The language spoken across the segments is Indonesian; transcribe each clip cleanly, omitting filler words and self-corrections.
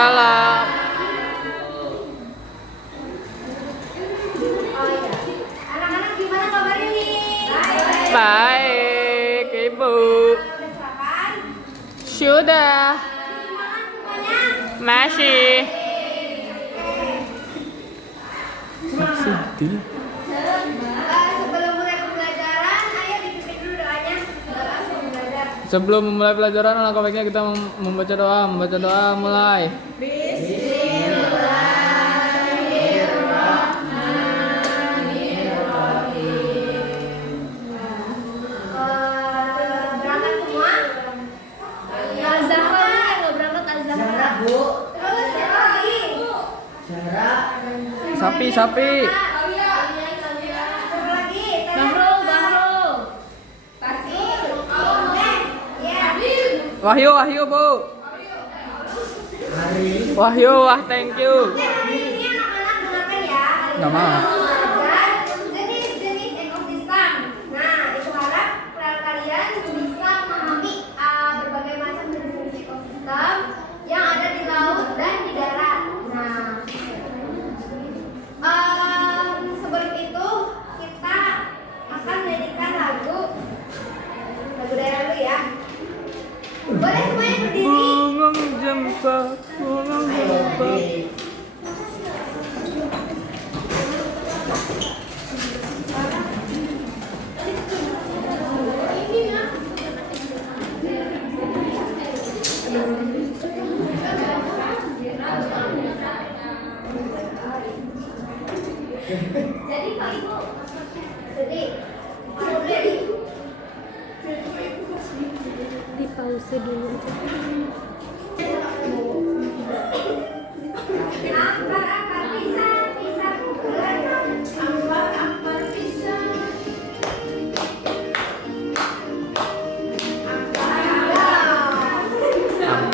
Waalaikumsalam. Anak-anak gimana kabarnya nih? Baik, Ibu. Udah sarapan? Sudah. Semangat semuanya? Masih. Sebelum mulai pembelajaran, ayo dipimpin dulu doanya. Sebelum belajar. Sebelum memulai pelajaran, alangkah baiknya kita membaca doa. Membaca doa mulai. Berangkat semua? Al-Zahra nggak berangkat Al-Zahra. Terus siapa lagi? Sapi. Siapa lagi? Bahro. Pasti. Ya. Wahyu, Bu. Wahyu, wah thank you. Hari ini anak-anak dengarkan ya. Nggak mau. Belajar jenis-jenis ekosistem. Nah, itu harap kalian bisa memahami berbagai macam jenis-jenis ekosistem yang ada di laut dan di darat. Nah, sebelum itu kita akan menyanyikan lagu daerah dulu ya. Boleh semuanya berdiri. Bungung jempa. Jadi Pak Ibu, jadi Di pause dulu. Ampar pisang pukulan. Ampar pisang.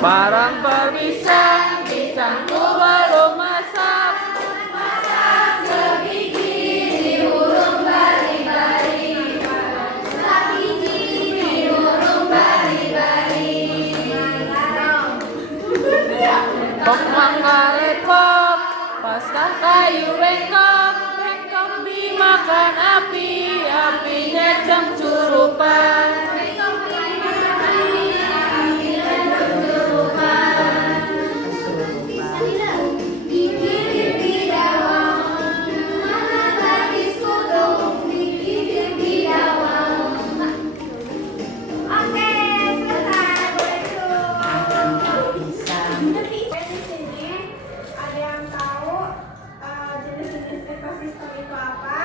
Ampar pisangku belum masak. Pok mangkale pok, pasah kayu bengkok dimakan api, apinya cengcurupan. Oke, selesai. Boleh duduk. Di sini ada yang tahu jenis-jenis ekosistem itu apa?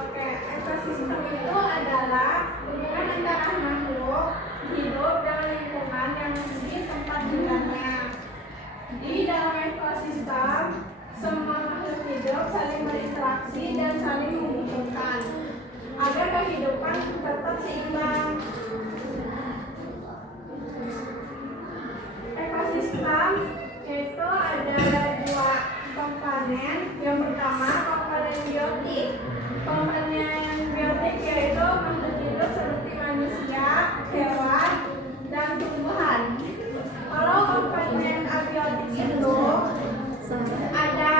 Oke, ekosistem itu adalah hubungan antara makhluk hidup dan lingkungan yang di tempat tinggalnya. Di dalam ekosistem, semua makhluk hidup saling berinteraksi dan saling menguntungkan agar kehidupan tetap seimbang. Ekosistem itu ada dua komponen. Yang pertama komponen biotik. Komponen biotik yaitu makhluk hidup seperti manusia, hewan, dan tumbuhan. Kalau komponen abiotik itu ada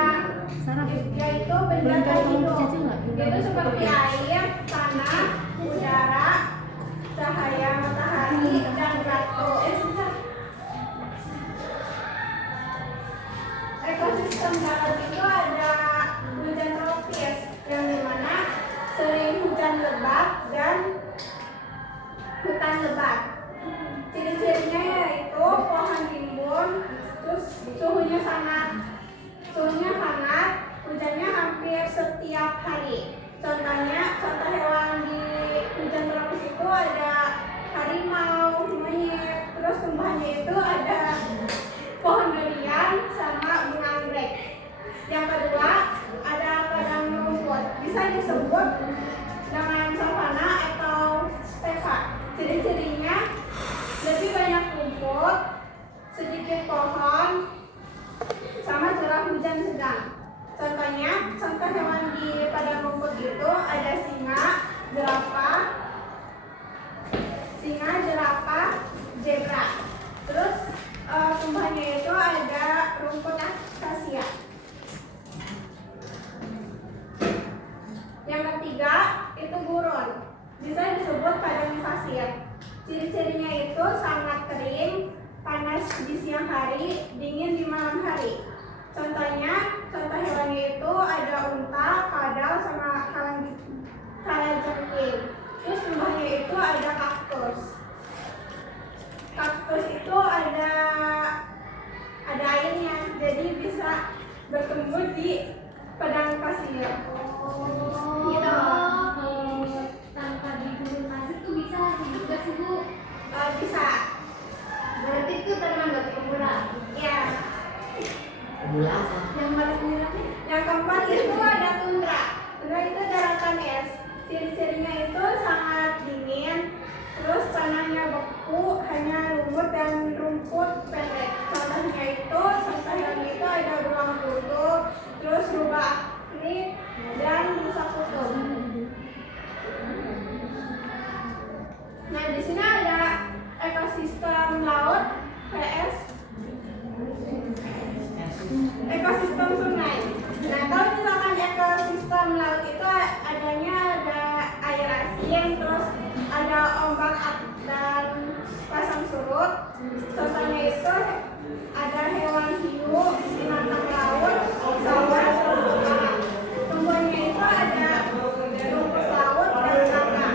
yaitu benda hidup, yaitu seperti air, tanah, udara, cahaya matahari, dan batu. Ekosistem darat itu ada hujan tropis yang dimana sering hujan lebat dan hutan lebat. Ciri-cirinya yaitu pohon rimbun, terus suhunya hangat, hujannya hampir setiap hari. Contoh hewan di hujan tropis itu ada harimau, monyet, terus tumbuhannya itu ada pohon durian sama bunga anggrek. Yang kedua ada padang rumput, bisa disebut dengan savana atau stepa. Ciri-cirinya lebih banyak rumput, sedikit pohon, sama curah hujan sedang. Contoh hewan di padang rumput itu ada singa, jerapah, zebra. Terus tumbuhannya itu ada rumput akasia. Yang ketiga itu gurun, bisa disebut padang pasir. Ciri-cirinya itu sangat kering, panas di siang hari, dingin di malam hari. Contoh hewannya itu ada unta, kadal, sama kalajengking. Terus tumbuhannya itu ada kaktus. Kaktus itu ada airnya, jadi bisa bertumbuh di padang pasir. Gitu. Tanpa di gurun pasir tuh bisa hidup gak sih, Bu? Bisa. Berarti itu tanaman batu pemula. Ya. Yang paling miripnya Yang keempat itu ada tundra. Tundra itu daratan es. Ciri-cirinya itu sangat dingin. Terus tanahnya beku, hanya lumut dan rumput pendek. Contohnya itu ada beruang kutub, terus rubah aktif dan rusa kutub. Nah, di sini ada ekosistem laut vs ekosistem sungai. Nah, kalau misalkan ekosistem laut itu adanya ada air asin, terus ada ombak dan pasang surut. Contohnya itu ada hewan hiu, binatang laut, sawan, tumbuhannya itu ada rumput laut dan kakak.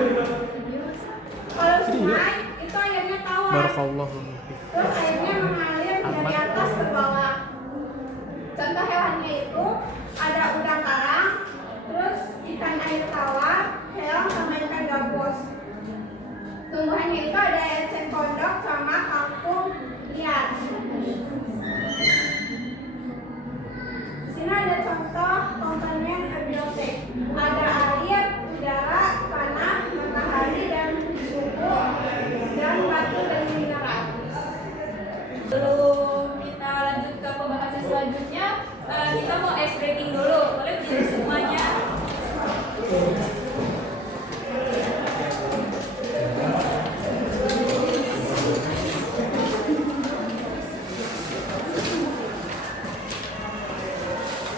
Kalau sungai itu airnya tawar. Barakallah. Terus airnya mengalir dari atas ke bawah. Contoh hewannya itu ada udang karang, terus ikan air tawar, helang, sama ikan gabus. Tumbuhannya itu ada eceng gondok sama kangkung liar. Di sini ada contoh komponen abiotik. Ada air, udara, tanah, matahari, dan suhu, dan batu dan mineral. Sebelum kita lanjut ke pembahasan selanjutnya, kita mau ice breaking dulu. Boleh berdiri semuanya?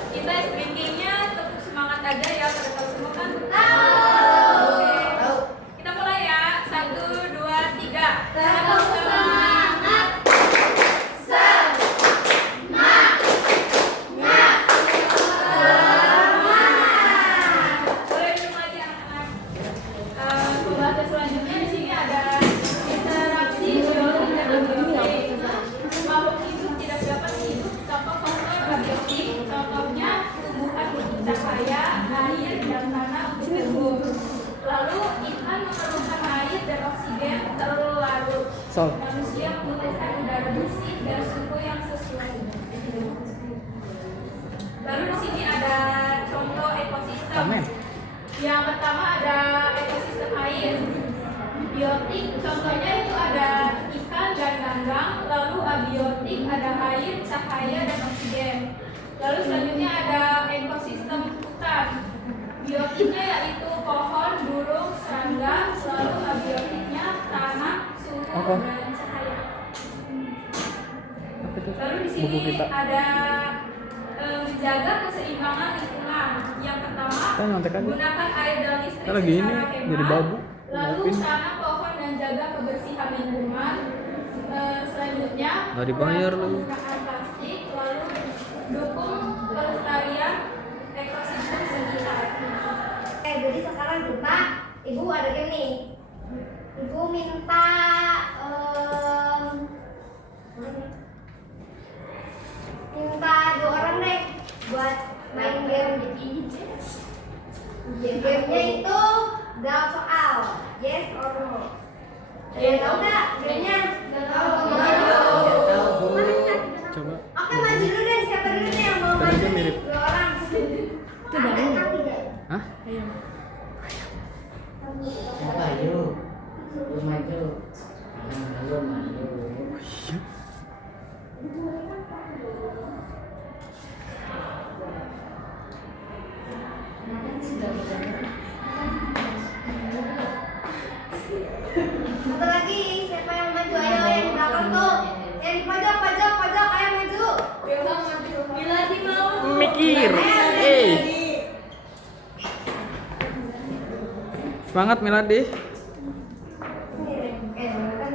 Kita ice breakingnya tepuk semangat aja ya, pada tahu semua kan? Oke. Kita mulai ya. 1, 2, 3. Tepuk semangat. Boleh minum lagi anak-anak. Pembahasan selanjutnya di sini ada interaksi biologi dan abiotik. Makhluk hidup tidak dapat hidup tanpa faktor abiotik. Contohnya tumbuhan butuh cahaya, air, dan tanah untuk tumbuh. Lalu ikan memerlukan air dan oksigen terlarut. Sol. Manusia membutuhkan udara bersih dan suhu yang sesuai. Lalu di sini ada contoh ekosistem. Amin. Yang pertama ada ekosistem air. Biotik contohnya itu ada ikan dan ganggang. Lalu abiotik ada air, cahaya, dan oksigen. Lalu selanjutnya ada ekosistem hutan. Biotiknya yaitu pohon, burung, serangga. Lalu abiotiknya tanah, suhu, Apa? dan cahaya. Apa itu? Lalu di Buku sini kita. ada menjaga keseimbangan lingkungan. Yang pertama, Kan nyontek aja. gunakan air dan listrik Kan lagi ini, secara hemat. jadi babu. Lalu Maafin. tanam pohon dan jaga kebersihan lingkungan. Selanjutnya, Nggak dibayar kurangi lu. penggunaan plastik. Lalu dukung kelestarian ekosistem sekitar. Jadi sekarang kita, Ibu ada game nih. Ibu minta minta 2 orang deh buat main game. Gamenya itu jawab soal, yes or no. Ada yang tahu nggak gamenya? Nggak tahu. Coba. Oke, maju dulu deh. Siapa dulu nih yang mau Kan maju? aja mirip. 2 orang. Ada kami deh. Hah? Ayo, lu maju. Lu maju. Satu lagi, siapa yang maju? Ayo yang Miladi mau. Mikir. Semangat Miladi.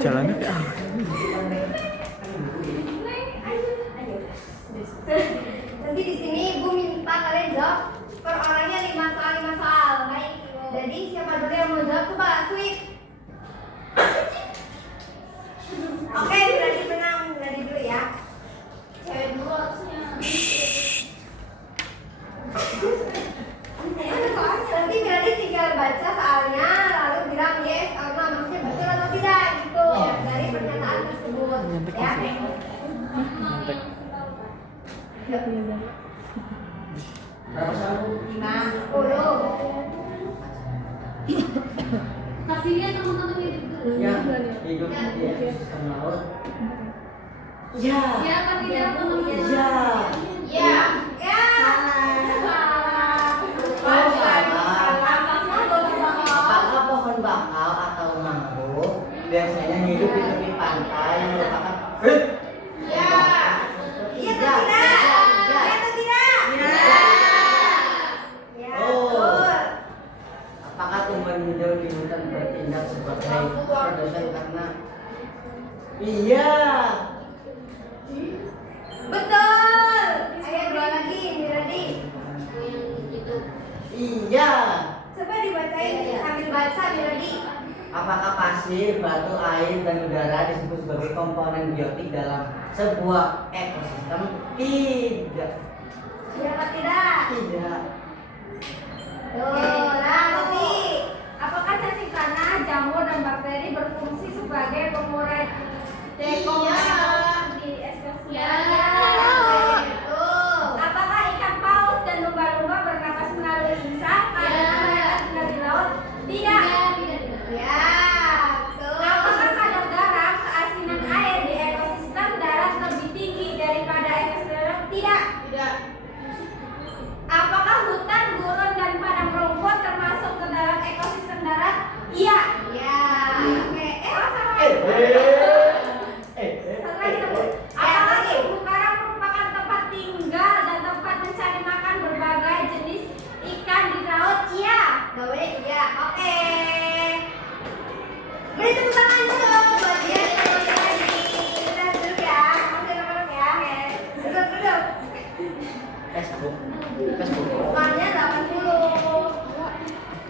Jalannya kayak apa? Nanti di sini Ibu minta kalian jawab per orangnya 5 soal. Baik. Jadi siapa dulu yang mau jawab? Coba Sweet. Oke, berarti menang. Berarti dulu ya. Cewek dulu harusnya. Nanti berarti tinggal baca soalnya lalu bilang yes atau no, maksudnya betul atau tidak gitu dari pernyataan tersebut. Ya. Nanti. Berapa soal? 10. Kasihnya teman-teman itu. Ya, hidup di ekosistem laut. Ya. Ya apa tidak teman-teman? Ya. Ya. Ya. Apakah pohon bakau atau mangrove biasanya hidup di tepi pantai merupakan Ya. Iya atau tidak? Ya atau tidak? Ya. Ya. Oh. Betul. Apakah tumbuhan hijau di hutan bertindak sebagai produsen karena iya. Betul. Ayo dua lagi, Miradi. Iya. Coba dibacain sambil baca Miradi. Apakah pasir, batu, air, dan udara disebut sebagai komponen biotik dalam sebuah ekosistem? Tidak. Ya atau tidak? Tidak. Tuh, nah tapi apakah cacing tanah, jamur dan bakteri berfungsi sebagai pengurai dekomposisi di ekosistem? Ya. Betul. Apakah ikan paus dan lumba-lumba bernapas melalui insang karena mereka tinggal di laut? Tidak. Ya. Tuh. Apakah kadar garam, keasinan air di ekosistem darat lebih tinggi daripada ekosistem darat? Tidak. Apakah hutan, gurun, dan padang rumput termasuk ke dalam ekosistem darat? Iya. Iya. Oke. Sama. Satu lagi, satu. Apakah terumbu karang merupakan tempat tinggal dan tempat mencari makan berbagai jenis ikan di laut? Iya. Jawabannya iya. Oke. Beri tepuk tangan dulu buat dia. Kita duduk ya. Masih anak-anak ya. Duduk. Facebook. Skornya 80.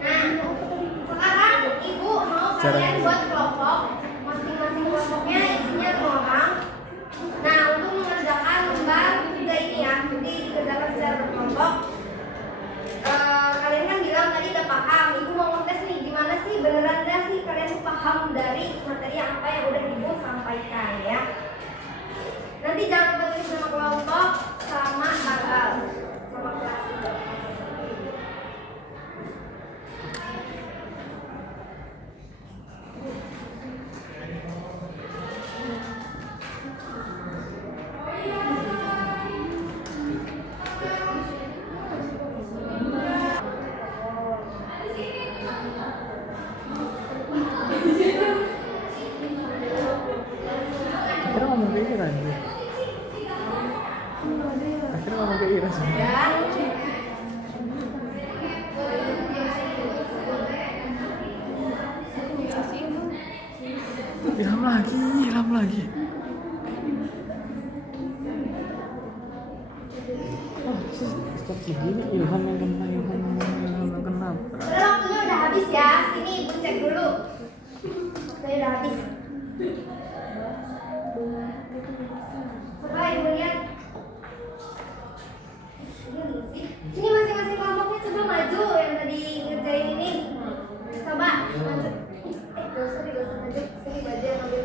Nah, sekarang Ibu mau kalian buat kelompok. Masing-masing kelompoknya isinya 5 orang. Nah, untuk mengerjakan lembar 3 ini ya, jadi dikerjakan secara berkelompok. Kalian kan bilang tadi udah paham. Ibu mau ngetes nih, gimana sih beneran nggak sih kalian paham dari materi apa yang udah Ibu sampaikan ya. Nanti jangan lupa tulis nama kelompok sama tanggal sama kelas juga. Akhirnya ngomong kayak Ira sih. Akhirnya ngomong kayak Ira sih. Ilham lagi. Oh, stop begini. Ilham yang kena. Udah, waktunya udah habis ya. Sini Ibu cek dulu. Waktunya udah habis. Coba Ibu lihat. Sini masing-masing kelompoknya coba maju yang tadi ngerjain ini. Coba maju. Gak usah maju. Sini maju yang ambil.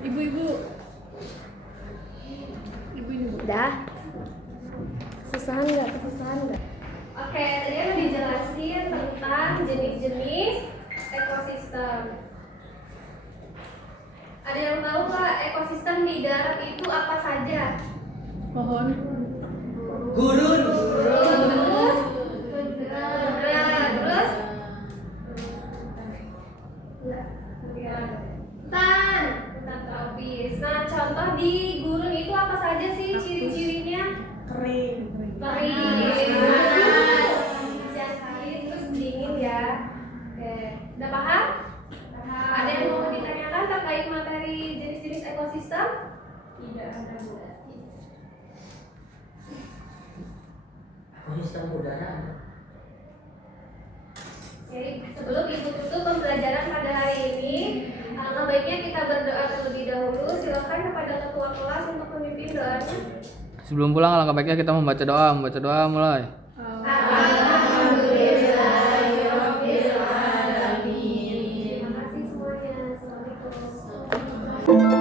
Ibu-ibu. Udah. Kesusahan nggak? Oke, tadi aku dijelasin tentang jenis-jenis ekosistem. Ada yang tahu nggak ekosistem di darat itu apa saja? Pohon. Gurun. Terus? Hutan. Hutan tropis. Nah, contoh di gurun itu apa saja sih ciri-cirinya? Kering. Kering, terus dingin ya. Oke, udah paham? Ada yang mau ditanyakan terkait materi jenis-jenis ekosistem? Tidak ada, Bu. Ekosistem udara ada. Jadi sebelum ibu tutup pembelajaran pada hari ini, alangkah baiknya kita berdoa terlebih dahulu. Silakan kepada ketua kelas untuk memimpin doanya. Sebelum pulang alangkah baiknya kita membaca doa. Membaca doa mulai. Alhamdulillahirobbilalamin. Terima kasih semuanya. Assalamualaikum.